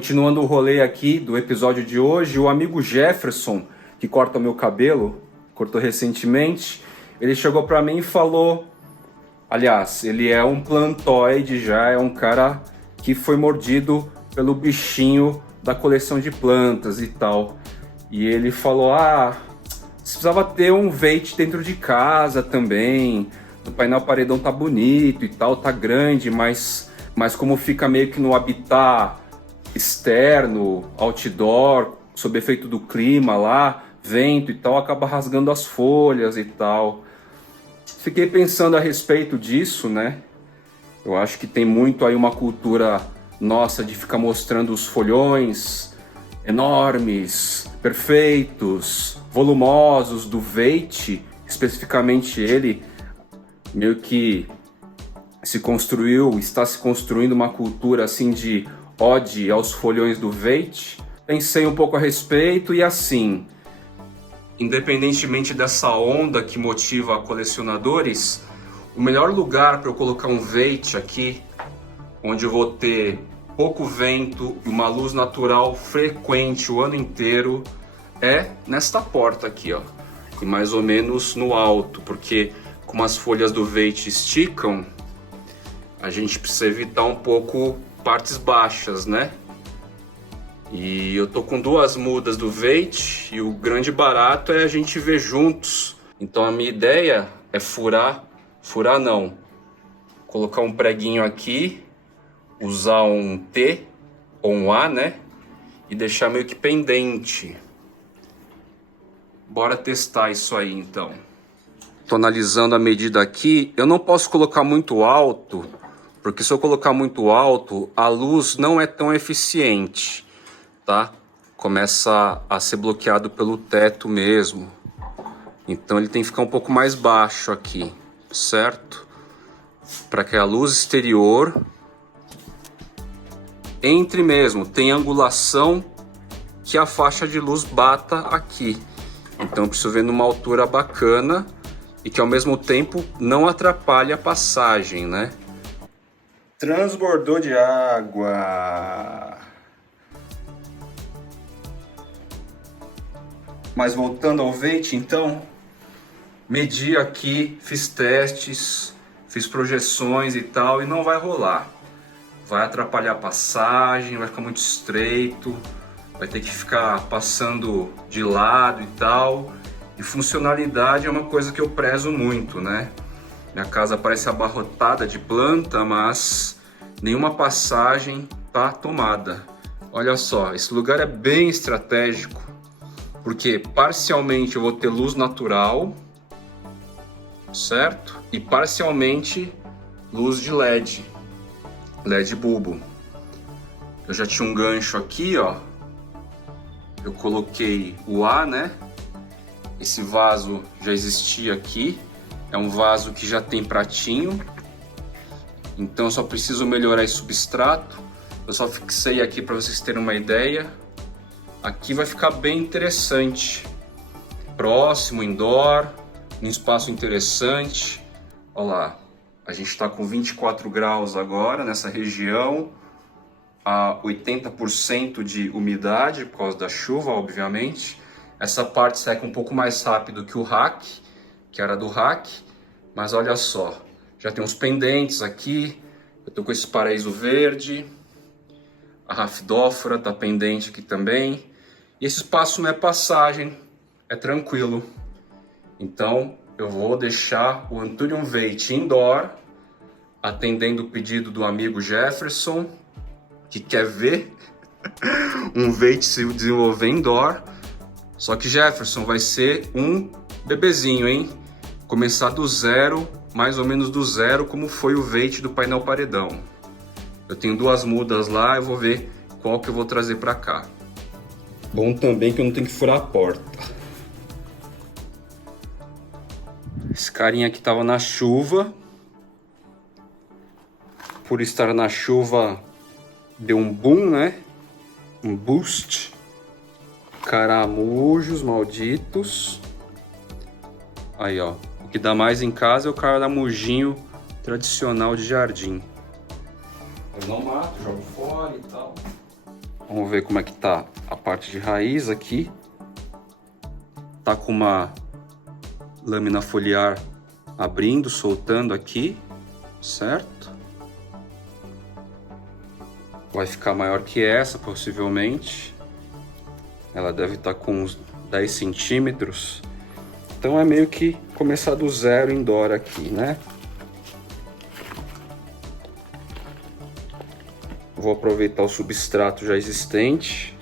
Continuando o rolê aqui do episódio de hoje, o amigo Jefferson, que corta o meu cabelo, cortou recentemente, ele chegou pra mim e falou... Aliás, ele é um plantoide já, é um cara que foi mordido pelo bichinho da coleção de plantas e tal. E ele falou, você precisava ter um vape dentro de casa também, o painel paredão tá bonito e tal, tá grande, mas como fica meio que no habitat externo, outdoor, sob efeito do clima lá, vento e tal, acaba rasgando as folhas e tal. Fiquei pensando a respeito disso, né? Eu acho que tem muito aí uma cultura nossa de ficar mostrando os folhões enormes, perfeitos, volumosos do vape, especificamente ele, meio que está se construindo uma cultura assim de ode aos folhões do vape. Pensei um pouco a respeito e assim, independentemente dessa onda que motiva colecionadores, o melhor lugar para eu colocar um vape aqui, onde eu vou ter pouco vento e uma luz natural frequente o ano inteiro, é nesta porta aqui, ó, e mais ou menos no alto, porque como as folhas do vape esticam, a gente precisa evitar um pouco partes baixas, né? E eu tô com duas mudas do vape e o grande barato é a gente ver juntos. Então a minha ideia é colocar um preguinho aqui, usar um T ou um A, né? E deixar meio que pendente. Bora testar isso aí então. Tô analisando a medida aqui, eu não posso colocar muito alto, porque se eu colocar muito alto, a luz não é tão eficiente. Tá? Começa a ser bloqueado pelo teto mesmo. Então ele tem que ficar um pouco mais baixo aqui, certo? Para que a luz exterior entre mesmo, tem angulação que a faixa de luz bata aqui. Então eu preciso ver numa altura bacana e que ao mesmo tempo não atrapalhe a passagem, né? Transbordou de água. Mas voltando ao vape, então, medi aqui, fiz testes, fiz projeções e tal, e não vai rolar. Vai atrapalhar a passagem, vai ficar muito estreito, vai ter que ficar passando de lado e tal. E funcionalidade é uma coisa que eu prezo muito, né? Minha casa parece abarrotada de planta, mas nenhuma passagem tá tomada. Olha só, esse lugar é bem estratégico, porque parcialmente eu vou ter luz natural, certo? E parcialmente luz de LED bulbo. Eu já tinha um gancho aqui, ó. Eu coloquei o A, né? Esse vaso já existia aqui. É um vaso que já tem pratinho. Então eu só preciso melhorar esse substrato. Eu só fixei aqui para vocês terem uma ideia. Aqui vai ficar bem interessante. Próximo, indoor, um espaço interessante. Olha lá, a gente está com 24 graus agora nessa região. A 80% de umidade por causa da chuva, obviamente. Essa parte seca um pouco mais rápido que o rack, que era do rack. Mas olha só, já tem uns pendentes aqui. Eu tô com esse paraíso verde. A rafidófora tá pendente aqui também. E esse espaço não é passagem, é tranquilo. Então eu vou deixar o Anthurium Vape indoor, atendendo o pedido do amigo Jefferson, que quer ver um vape se desenvolver indoor. Só que Jefferson vai ser um bebezinho, hein? Começar do zero, mais ou menos do zero, como foi o vape do painel paredão. Eu tenho duas mudas lá, eu vou ver qual que eu vou trazer para cá. Bom também que eu não tenho que furar a porta. Esse carinha aqui tava na chuva. Por estar na chuva, deu um boom, né? Um boost. Caramujos malditos. Aí, ó. O que dá mais em casa é o caramujinho tradicional de jardim. Eu não mato, jogo fora e tal. Vamos ver como é que tá a parte de raiz aqui. Tá com uma lâmina foliar abrindo, soltando aqui, certo? Vai ficar maior que essa, possivelmente. Ela deve estar com uns 10 centímetros. Então é meio que começar do zero indoor aqui, né? Vou aproveitar o substrato já existente.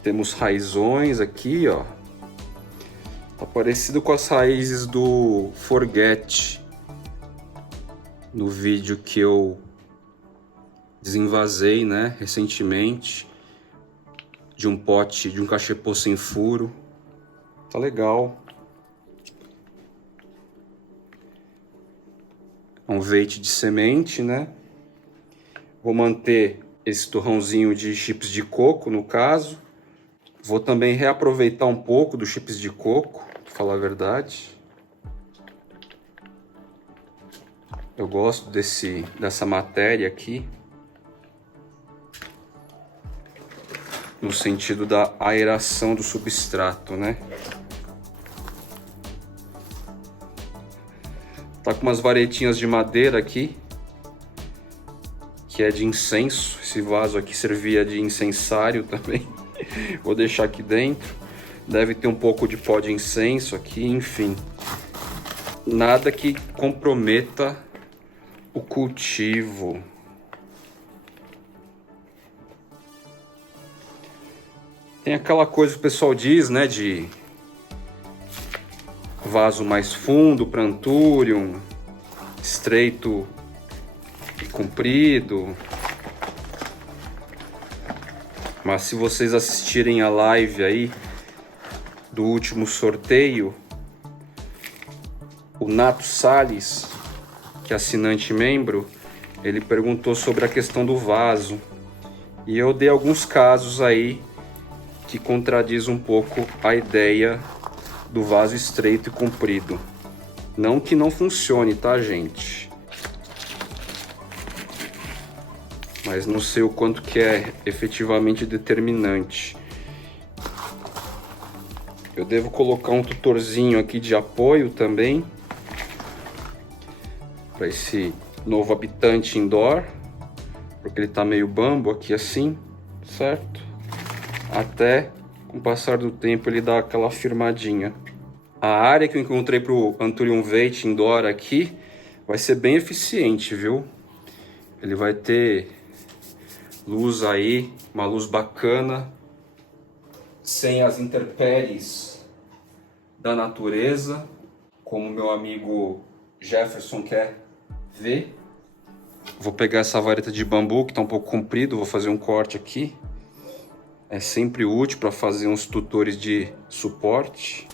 Temos raizões aqui, ó. Tá parecido com as raízes do Forget, no vídeo que eu desenvasei, né, recentemente, de um pote, de um cachepô sem furo. Tá legal. É um veite de semente, né? Vou manter esse torrãozinho de chips de coco, no caso. Vou também reaproveitar um pouco dos chips de coco, pra falar a verdade. Eu gosto dessa matéria aqui, no sentido da aeração do substrato, né? Tá com umas varetinhas de madeira aqui, que é de incenso. Esse vaso aqui servia de incensário também. Vou deixar aqui dentro. Deve ter um pouco de pó de incenso aqui, enfim. Nada que comprometa o cultivo. Tem aquela coisa que o pessoal diz, né, de vaso mais fundo para Anthurium, estreito e comprido. Mas se vocês assistirem a live aí do último sorteio, o Nato Salles, que é assinante membro, ele perguntou sobre a questão do vaso. E eu dei alguns casos aí que contradiz um pouco a ideia do vaso estreito e comprido. Não que não funcione, tá, gente? Mas não sei o quanto que é efetivamente determinante. Eu devo colocar um tutorzinho aqui de apoio também, para esse novo habitante indoor, porque ele tá meio bambo aqui assim, certo? Até com o passar do tempo ele dá aquela firmadinha. A área que eu encontrei para o Anthurium Veit indoor aqui vai ser bem eficiente, viu? Ele vai ter luz aí, uma luz bacana, sem as intempéries da natureza, como meu amigo Jefferson quer ver. Vou pegar essa vareta de bambu que está um pouco comprido, vou fazer um corte aqui. É sempre útil para fazer uns tutores de suporte.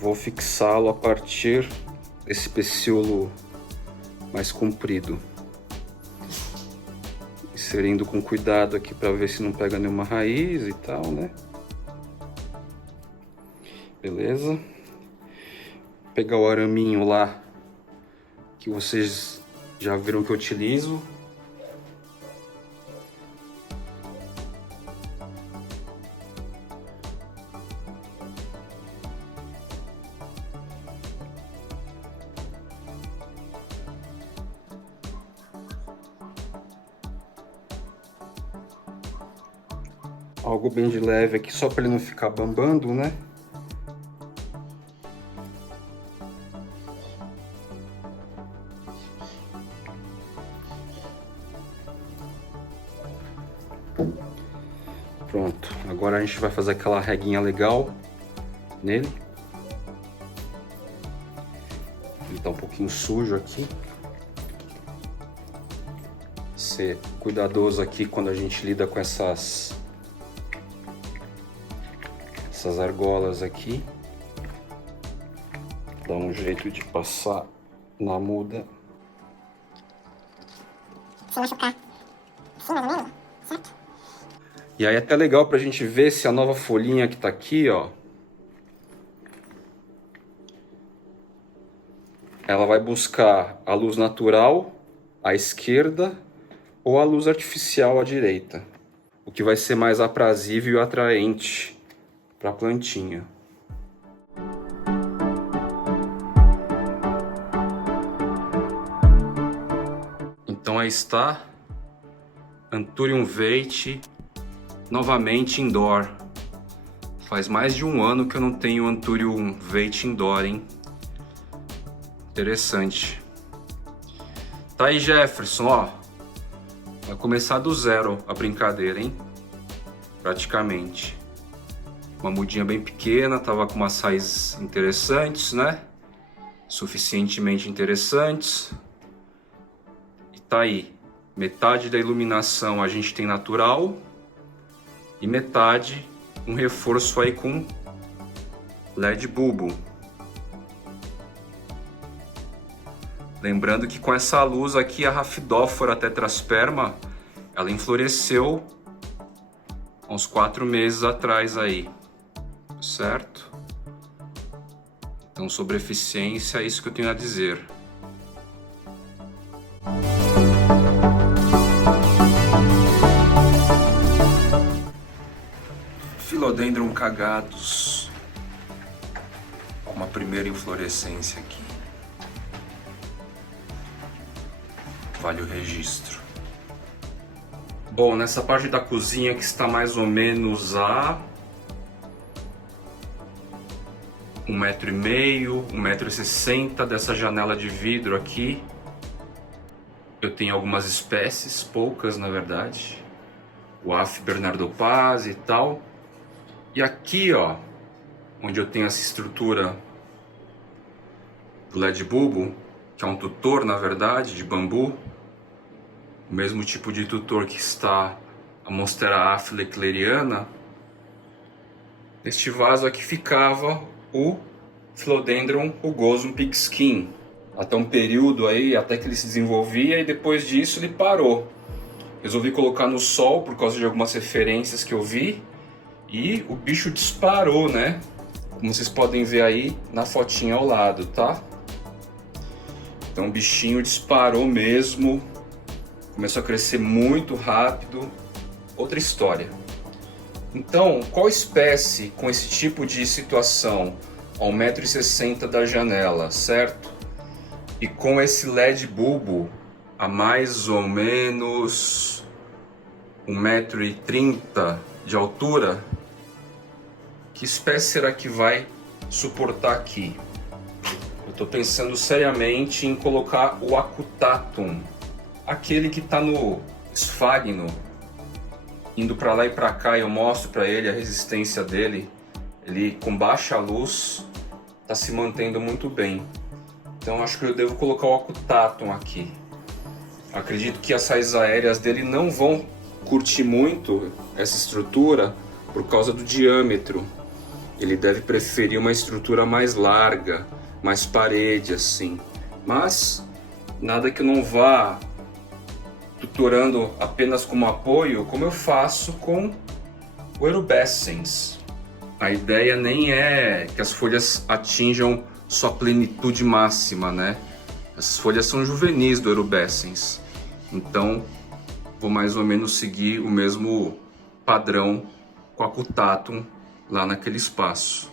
Vou fixá-lo a partir desse pecíolo mais comprido. Inserindo com cuidado aqui para ver se não pega nenhuma raiz e tal, né? Beleza? Vou pegar o araminho lá, que vocês já viram que eu utilizo. Algo bem de leve aqui, só para ele não ficar bambando, né? Pronto, agora a gente vai fazer aquela reguinha legal nele. Ele tá um pouquinho sujo aqui. Ser cuidadoso aqui quando a gente lida com essas argolas aqui. Dá um jeito de passar na muda. Sem machucar. Assim, mais ou menos, certo? E aí é até legal pra gente ver se a nova folhinha que tá aqui, ó, ela vai buscar a luz natural à esquerda ou a luz artificial à direita, o que vai ser mais aprazível e atraente para a plantinha. Então aí está, Anthurium veite novamente indoor. Faz mais de um ano que eu não tenho Anthurium veite indoor, hein? Interessante. Tá aí, Jefferson, ó. Vai começar do zero a brincadeira, hein? Praticamente. Uma mudinha bem pequena, tava com umas raízes interessantes, né? Suficientemente interessantes. E tá aí. Metade da iluminação a gente tem natural e metade um reforço aí com LED bulbo. Lembrando que com essa luz aqui, a Rhaphidophora tetrasperma, ela enfloresceu há uns 4 meses atrás aí, certo? Então, sobre eficiência, é isso que eu tenho a dizer. Philodendron cagados, com uma primeira inflorescência aqui. Vale o registro. Bom, nessa parte da cozinha que está mais ou menos a 1,5 m, 1,60 m dessa janela de vidro aqui, eu tenho algumas espécies, poucas na verdade, o Aph bernardopase e tal. E aqui, ó, onde eu tenho essa estrutura do LED bulbo, que é um tutor na verdade de bambu, o mesmo tipo de tutor que está a Monstera Aph leclerriana. Neste vaso aqui ficava o Philodendron rugosum pigskin, até um período aí, até que ele se desenvolvia, e depois disso ele parou. Resolvi colocar no sol por causa de algumas referências que eu vi, e o bicho disparou, né? Como vocês podem ver aí na fotinha ao lado, tá? Então o bichinho disparou mesmo, começou a crescer muito rápido, outra história. Então, qual espécie com esse tipo de situação, a 1,60 m da janela, certo? E com esse LED bulbo a mais ou menos 1,30 m de altura, que espécie será que vai suportar aqui? Eu estou pensando seriamente em colocar o Acutatum, aquele que está no esfagno, indo para lá e para cá. Eu mostro para ele a resistência dele. Ele com baixa luz está se mantendo muito bem. Então acho que eu devo colocar o Acutatum aqui. Acredito que as raízes aéreas dele não vão curtir muito essa estrutura por causa do diâmetro. Ele deve preferir uma estrutura mais larga, mais parede assim. Mas nada que eu não vá tutorando apenas como apoio, como eu faço com o Erubescens. A ideia nem é que as folhas atinjam sua plenitude máxima, né? As folhas são juvenis do Erubescens. Então, vou mais ou menos seguir o mesmo padrão com a Acutatum lá naquele espaço.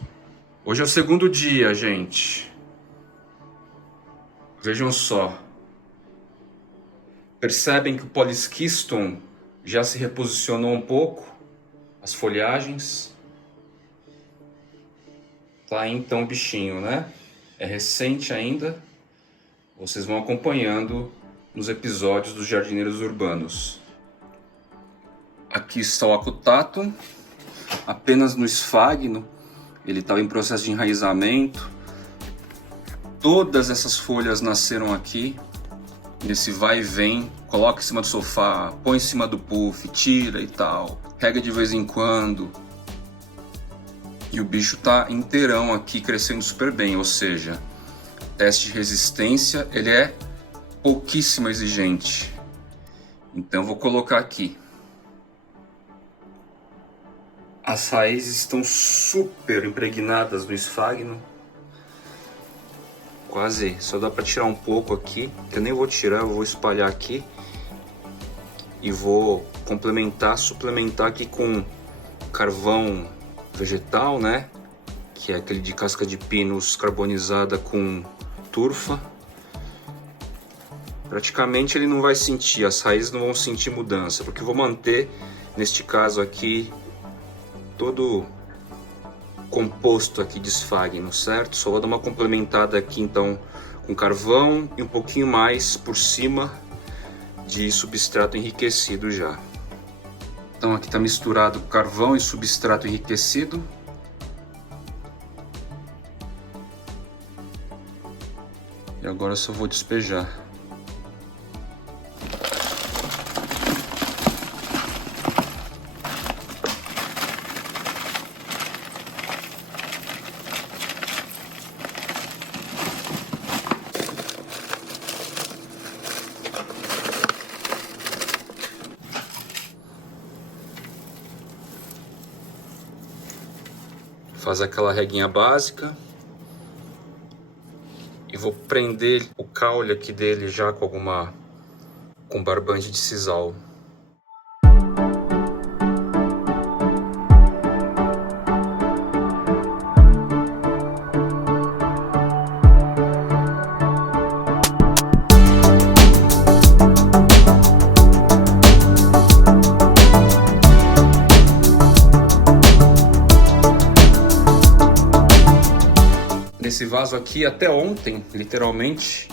Hoje é o segundo dia, gente. Vejam só. Percebem que o Polyschiston já se reposicionou um pouco, as folhagens. Tá aí então o bichinho, né? É recente ainda. Vocês vão acompanhando nos episódios dos Jardineiros Urbanos. Aqui está o Acutatum, apenas no esfagno. Ele estava em processo de enraizamento. Todas essas folhas nasceram aqui, nesse vai e vem. Coloca em cima do sofá, põe em cima do puff, tira e tal, rega de vez em quando. E o bicho tá inteirão aqui, crescendo super bem, ou seja, teste de resistência ele é pouquíssimo exigente. Então vou colocar aqui. As raízes estão super impregnadas no esfagno. Quase, só dá para tirar um pouco aqui. Eu nem vou tirar, eu vou espalhar aqui. E vou complementar, suplementar aqui com carvão vegetal, né? Que é aquele de casca de pinos carbonizada com turfa. Praticamente ele não vai sentir, as raízes não vão sentir mudança, porque eu vou manter, neste caso aqui, todo composto aqui de esfagno, certo? Só vou dar uma complementada aqui então com carvão e um pouquinho mais por cima de substrato enriquecido já. Então aqui está misturado carvão e substrato enriquecido. E agora eu só vou despejar. Faz aquela reguinha básica e vou prender o caule aqui dele já com barbante de sisal. Nesse vaso aqui, até ontem, literalmente,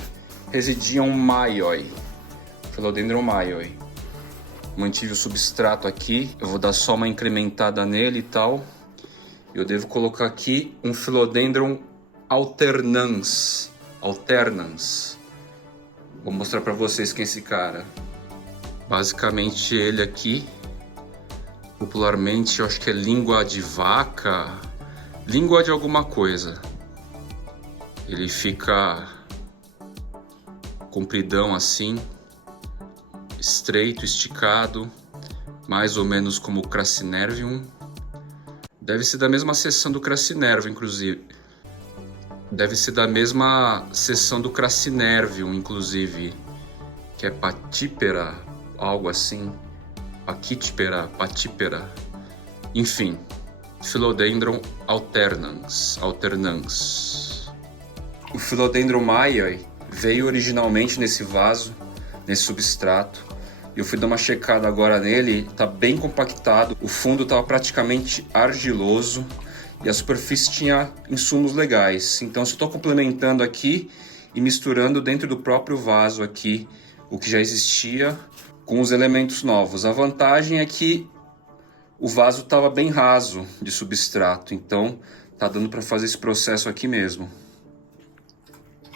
residia um Maioi, Philodendron Maioi. Mantive o substrato aqui, eu vou dar só uma incrementada nele e tal. Eu devo colocar aqui um Philodendron alternans. Vou mostrar para vocês quem é esse cara. Basicamente ele aqui, popularmente eu acho que é língua de vaca, língua de alguma coisa. Ele fica compridão assim, estreito, esticado, mais ou menos como o Crassinervium. Deve ser da mesma seção do Crassinervium, inclusive. Deve ser da mesma seção do Crassinervium, inclusive, que é Patípera, algo assim. Patípera. Enfim, Philodendron alternans. O Philodendron Maioi veio originalmente nesse vaso, nesse substrato. Eu fui dar uma checada agora nele, tá bem compactado, o fundo estava praticamente argiloso e a superfície tinha insumos legais. Então eu estou complementando aqui e misturando dentro do próprio vaso aqui o que já existia com os elementos novos. A vantagem é que o vaso estava bem raso de substrato, então tá dando para fazer esse processo aqui mesmo.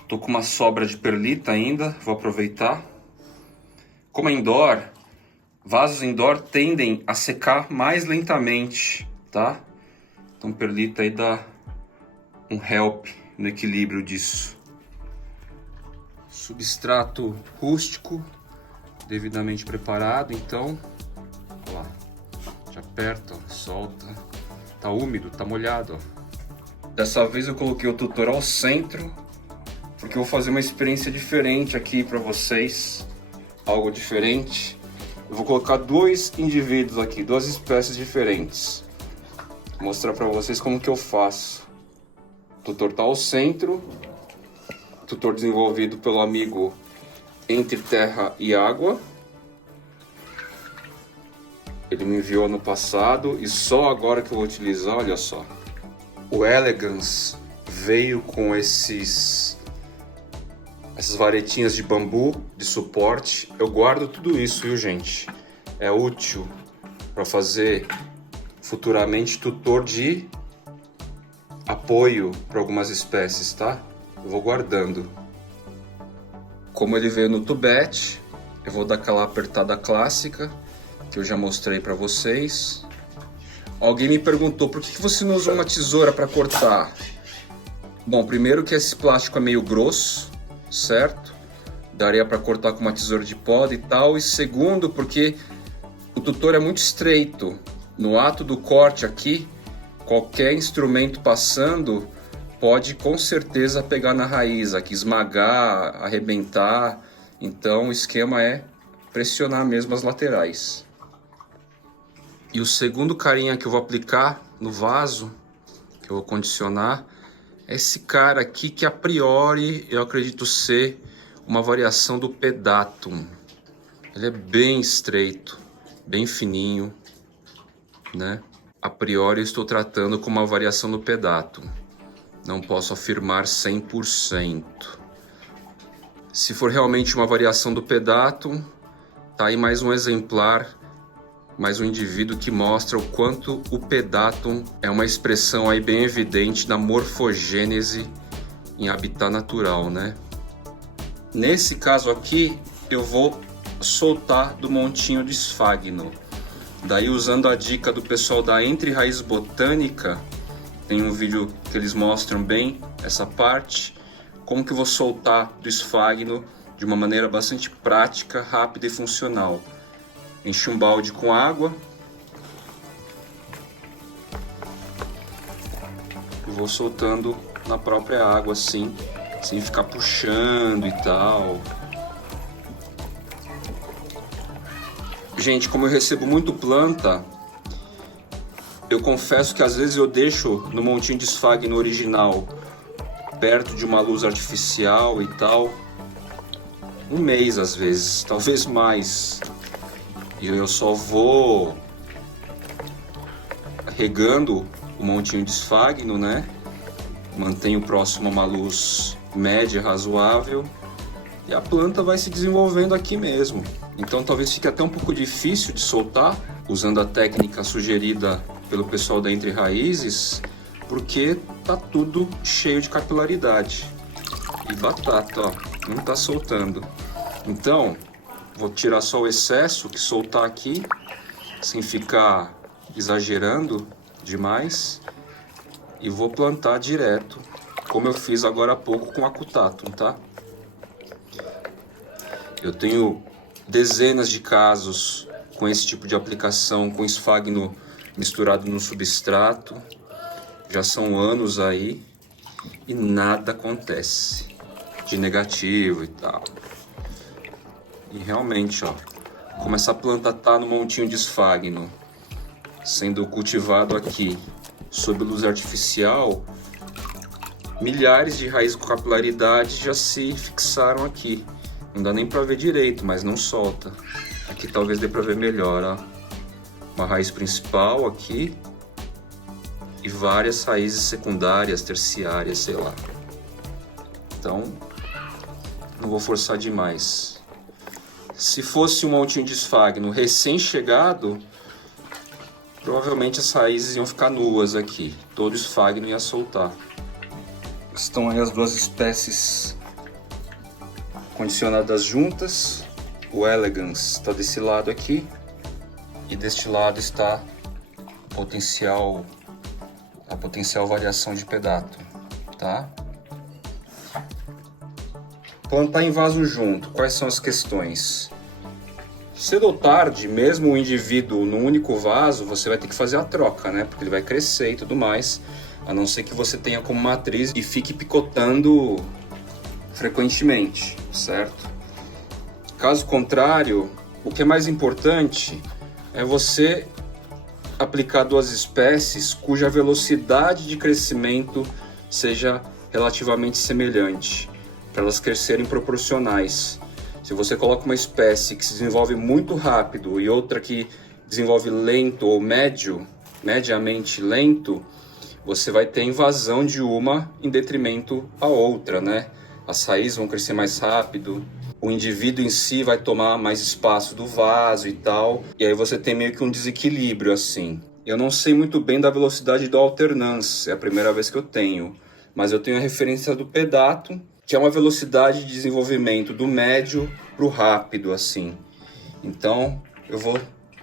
Tô com uma sobra de perlita ainda, vou aproveitar. Como é indoor, vasos indoor tendem a secar mais lentamente, tá? Então perlita aí dá um help no equilíbrio disso. Substrato rústico, devidamente preparado, então, ó lá, já aperta, ó, solta. Tá úmido, tá molhado, ó. Dessa vez eu coloquei o tutor ao centro, porque eu vou fazer uma experiência diferente aqui para vocês, algo diferente. Eu vou colocar dois indivíduos aqui, duas espécies diferentes. Vou mostrar para vocês como que eu faço. O tutor está ao centro, tutor desenvolvido pelo amigo Entre Terra e Água. Ele me enviou no passado e só agora que eu vou utilizar, olha só. O Elegance veio com essas varetinhas de bambu de suporte. Eu guardo tudo isso, viu, gente? É útil para fazer futuramente tutor de apoio para algumas espécies, tá? Eu vou guardando. Como ele veio no tubete, eu vou dar aquela apertada clássica que eu já mostrei para vocês. Alguém me perguntou por que você não usa uma tesoura para cortar? Bom, primeiro que esse plástico é meio grosso, certo? Daria para cortar com uma tesoura de poda e tal. E segundo, porque o tutor é muito estreito. No ato do corte aqui, qualquer instrumento passando pode com certeza pegar na raiz aqui, esmagar, arrebentar. Então o esquema é pressionar mesmo as laterais. E o segundo carinha que eu vou aplicar no vaso, que eu vou condicionar, é esse cara aqui que a priori eu acredito ser uma variação do pedatum. Ele é bem estreito, bem fininho, né? A priori eu estou tratando como uma variação do pedatum. Não posso afirmar 100%. Se for realmente uma variação do pedatum, tá aí mais um exemplar, mais um indivíduo que mostra o quanto o pedatum é uma expressão aí bem evidente da morfogênese em habitat natural, né? Nesse caso aqui, eu vou soltar do montinho de esfagno. Daí, usando a dica do pessoal da Entre Raiz Botânica, tem um vídeo que eles mostram bem essa parte, como que eu vou soltar do esfagno de uma maneira bastante prática, rápida e funcional. Enche um balde com água e vou soltando na própria água assim, sem ficar puxando e tal. Gente, como eu recebo muito planta, eu confesso que às vezes eu deixo no montinho de esfagno original, perto de uma luz artificial e tal, um mês às vezes, talvez mais. E eu só vou regando o montinho de esfagno, né? Mantenho próximo a uma luz média, razoável, e a planta vai se desenvolvendo aqui mesmo. Então talvez fique até um pouco difícil de soltar, usando a técnica sugerida pelo pessoal da Entre Raízes, porque tá tudo cheio de capilaridade. E batata, ó, não tá soltando. Então, vou tirar só o excesso que soltar aqui, sem ficar exagerando demais, e vou plantar direto, como eu fiz agora há pouco com a Acutatum, tá? Eu tenho dezenas de casos com esse tipo de aplicação, com esfagno misturado no substrato. Já são anos aí e nada acontece de negativo e tal. E realmente, ó, como essa planta tá no montinho de esfagno, sendo cultivado aqui sob luz artificial, milhares de raízes com capilaridade já se fixaram aqui. Não dá nem para ver direito, mas não solta. Aqui talvez dê para ver melhor, ó. Uma raiz principal aqui e várias raízes secundárias, terciárias, sei lá. Então, não vou forçar demais. Se fosse um montinho de esfagno recém-chegado, provavelmente as raízes iam ficar nuas aqui. Todo esfagno ia soltar. Estão aí as duas espécies condicionadas juntas. O Elegans está desse lado aqui e deste lado está a potencial variação de pedato, tá? Plantar em vaso junto, quais são as questões? Cedo ou tarde, mesmo o indivíduo num único vaso, você vai ter que fazer a troca, né? Porque ele vai crescer e tudo mais, a não ser que você tenha como matriz e fique picotando frequentemente, certo? Caso contrário, o que é mais importante é você aplicar duas espécies cuja velocidade de crescimento seja relativamente semelhante, para elas crescerem proporcionais. Se você coloca uma espécie que se desenvolve muito rápido e outra que desenvolve lento ou mediamente lento, você vai ter invasão de uma em detrimento à outra, né? As raízes vão crescer mais rápido, o indivíduo em si vai tomar mais espaço do vaso e tal, e aí você tem meio que um desequilíbrio assim. Eu não sei muito bem da velocidade do alternance, é a primeira vez que eu tenho, mas eu tenho a referência do pedato, que é uma velocidade de desenvolvimento do médio para o rápido, assim. Então, eu vou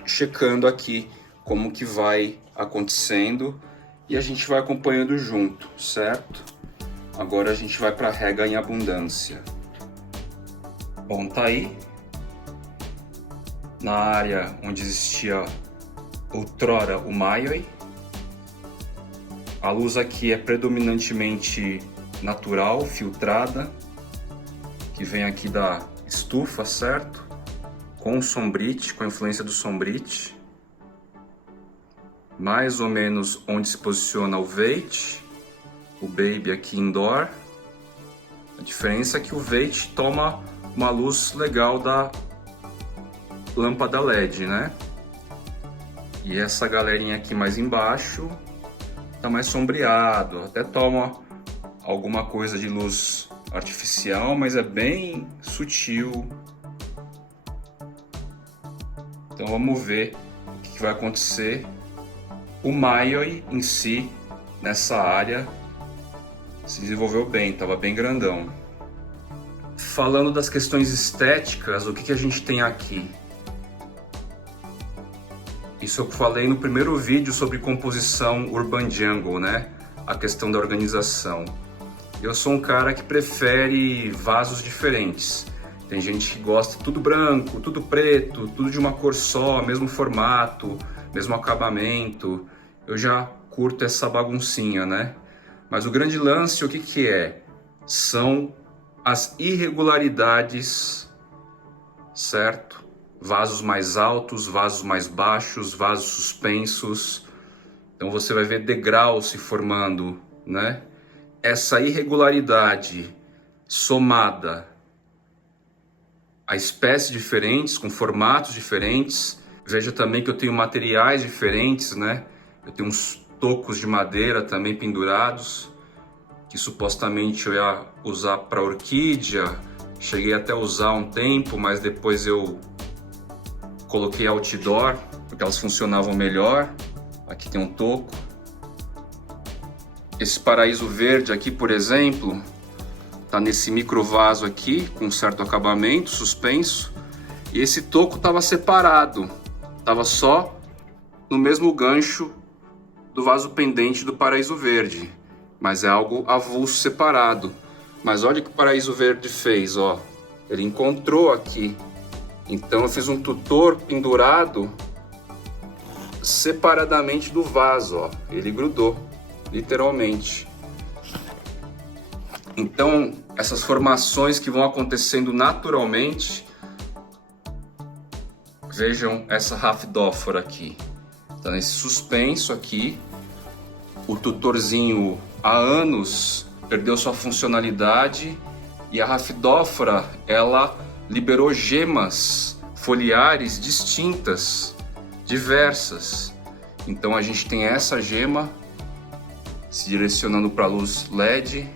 checando aqui como que vai acontecendo e a gente vai acompanhando junto, certo? Agora a gente vai para a rega em abundância. Bom, tá aí. Na área onde existia outrora o Maioi, A luz aqui é predominantemente natural, filtrada, que vem aqui da estufa, certo? Com o sombrite, com a influência do sombrite. Mais ou menos onde se posiciona o Veit, o Baby aqui indoor. A diferença é que o Veit toma uma luz legal da lâmpada LED, né? E essa galerinha aqui mais embaixo tá mais sombreado, até toma alguma coisa de luz artificial, mas é bem sutil. Então vamos ver o que vai acontecer. O Maioi em si, nessa área, se desenvolveu bem, estava bem grandão. Falando das questões estéticas, o que a gente tem aqui? Isso eu falei no primeiro vídeo sobre composição Urban Jungle, né? A questão da organização. Eu sou um cara que prefere vasos diferentes. Tem gente que gosta tudo branco, tudo preto, tudo de uma cor só, mesmo formato, mesmo acabamento. Eu já curto essa baguncinha, né? Mas o grande lance, o que é? São as irregularidades, certo? Vasos mais altos, vasos mais baixos, vasos suspensos. Então você vai ver degraus se formando, né? Essa irregularidade somada a espécies diferentes, com formatos diferentes. Veja também que eu tenho materiais diferentes, né? Eu tenho uns tocos de madeira também pendurados, que supostamente eu ia usar para orquídea. Cheguei até a usar um tempo, mas depois eu coloquei outdoor, porque elas funcionavam melhor. Aqui tem um toco. Esse paraíso verde aqui, por exemplo, tá nesse micro vaso aqui, com um certo acabamento, suspenso. E esse toco estava separado, estava só no mesmo gancho do vaso pendente do paraíso verde. Mas é algo avulso, separado. Mas olha o que o paraíso verde fez, ó. Ele encontrou aqui. Então eu fiz um tutor pendurado separadamente do vaso, ó. Ele grudou, literalmente. Então essas formações que vão acontecendo naturalmente. Vejam essa rafdófora aqui. Tá nesse suspenso aqui. O tutorzinho há anos perdeu sua funcionalidade e a rafdófora ela liberou gemas foliares distintas, diversas. Então a gente tem essa gema se direcionando para a luz LED.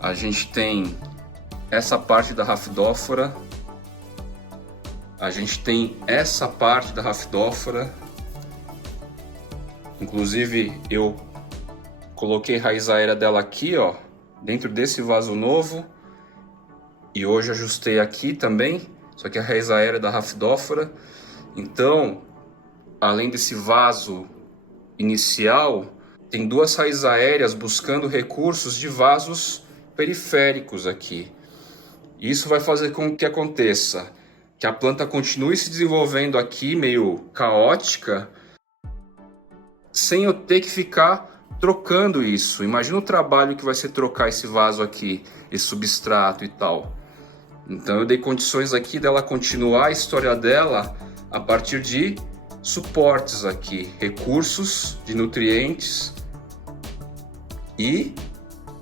A gente tem essa parte da rafdófora. A gente tem essa parte da rafdófora. Inclusive eu coloquei raiz aérea dela aqui, ó, dentro desse vaso novo. E hoje ajustei aqui também, só que a raiz aérea da rafdófora. Então, além desse vaso inicial, tem duas raízes aéreas buscando recursos de vasos periféricos aqui. Isso vai fazer com que aconteça que a planta continue se desenvolvendo aqui meio caótica, sem eu ter que ficar trocando isso. Imagina o trabalho que vai ser trocar esse vaso aqui, esse substrato e tal. Então eu dei condições aqui dela continuar a história dela a partir de suportes aqui, recursos de nutrientes e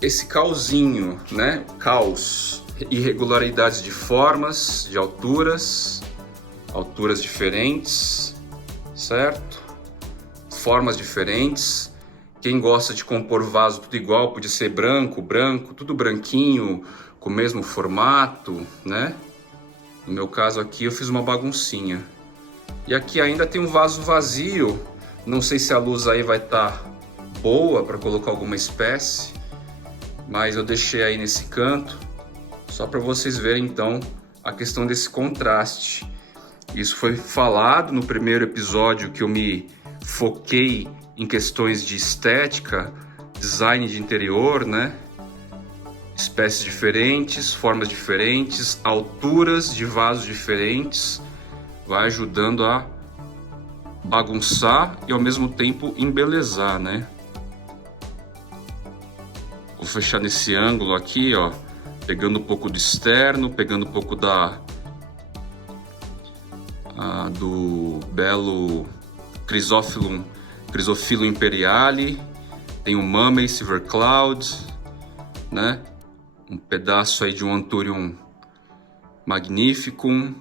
esse cauzinho, né? Caos, irregularidades de formas, de alturas diferentes, certo? Formas diferentes. Quem gosta de compor vaso tudo igual, podia ser branco, tudo branquinho, com o mesmo formato, né? No meu caso aqui eu fiz uma baguncinha. E aqui ainda tem um vaso vazio. Não sei se a luz aí vai estar boa para colocar alguma espécie, mas eu deixei aí nesse canto, só para vocês verem então a questão desse contraste. Isso foi falado no primeiro episódio que eu me foquei em questões de estética, design de interior, né? Espécies diferentes, formas diferentes, alturas de vasos diferentes, vai ajudando a bagunçar e ao mesmo tempo embelezar, né? Vou fechar nesse ângulo aqui, ó, pegando um pouco do externo, pegando um pouco do belo Chrysophyllum imperiale. Tem o Mummy Silver Cloud, né? Um pedaço aí de um Anthurium magnificum.